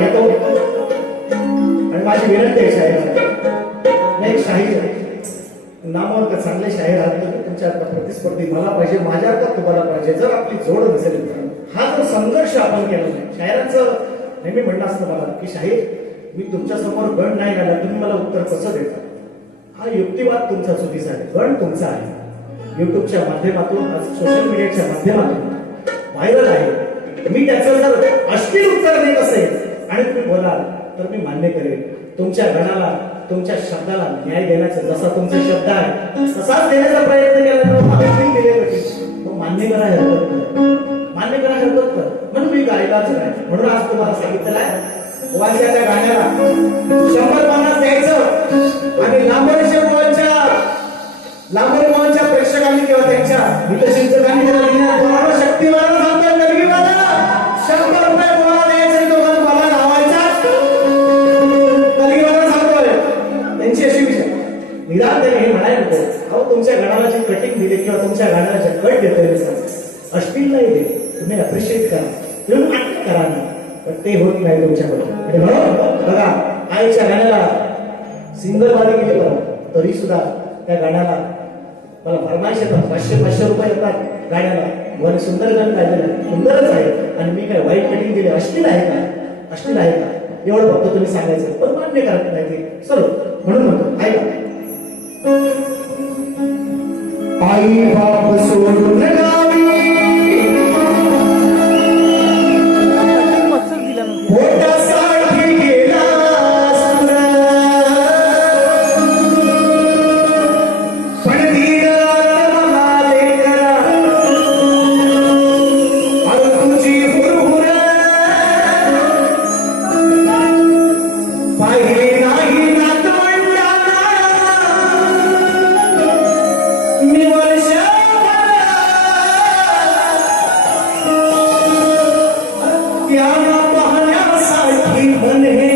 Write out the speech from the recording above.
घेतो आणि माझी विनंती आहे शाहीर मी एक शाहीर चांगले शाहीर आहात तुमच्या प्रतिस्पर्धी मला पाहिजे माझ्या हातात तुम्हाला पाहिजे जर आपली जोड नसेल हा जो संघर्ष आपण केला नाही शाहिरांचं नेहमी म्हणणं असतं मला की शाहीर मी तुमच्यासमोर गण नाही घाला तुम्ही मला उत्तर कसं देता हा युक्तिवाद तुमचा चुकीचा आहे गण तुमचा आहे युट्यूबच्या माध्यमातून आज सोशल मीडियाच्या माध्यमातून व्हायरल आहे. मी त्याचं जर अश्लील उत्तर देत असेल. आणि तुम्ही बोलाल तर मी मान्य करेन. तुमच्या गणाला तुमच्या शब्दाला न्याय देण्याचा जसा तुमचा शब्द आहे तसाच देण्याचा प्रयत्न केला तो मान्य करा हरकत मान्य करा हरकत कर म्हणून मी गायलाच नाही म्हणून आज तुम्हाला सांगितलेलं आहे वाच्याच्या गाण्याला शंभर पन्नास द्यायचं आणि लांबोरच्या मोहनच्या लांबोर मोहनच्या प्रेक्षकांनी किंवा त्यांच्या हितचिंतकांनी तुमच्या गाण्याला जे कटिंग दिले किंवा तुमच्या गाण्याला जे कट देतो अश्विन नाही दे तुम्ही अप्रिशिएट करा. तुम्ही करा ना. पण ते होत नाही तुमच्याकडून म्हणून बघा आईच्या गाण्याला सिंगल वाले गेले बरं? तरी सुद्धा त्या गाण्याला मला फरमाईश येतात. पाचशे पाचशे रुपये येतात गाण्याला. वर सुंदर गाणं गायलेलं सुंदरच आहे. आणि मी काय वाईट कटिंग दिले? अश्लील आहे का? अश्लील आहे का? एवढं फक्त तुम्ही सांगायचं. पण मान्य करत नाही ते. चलो म्हणून I have a soul. मन हे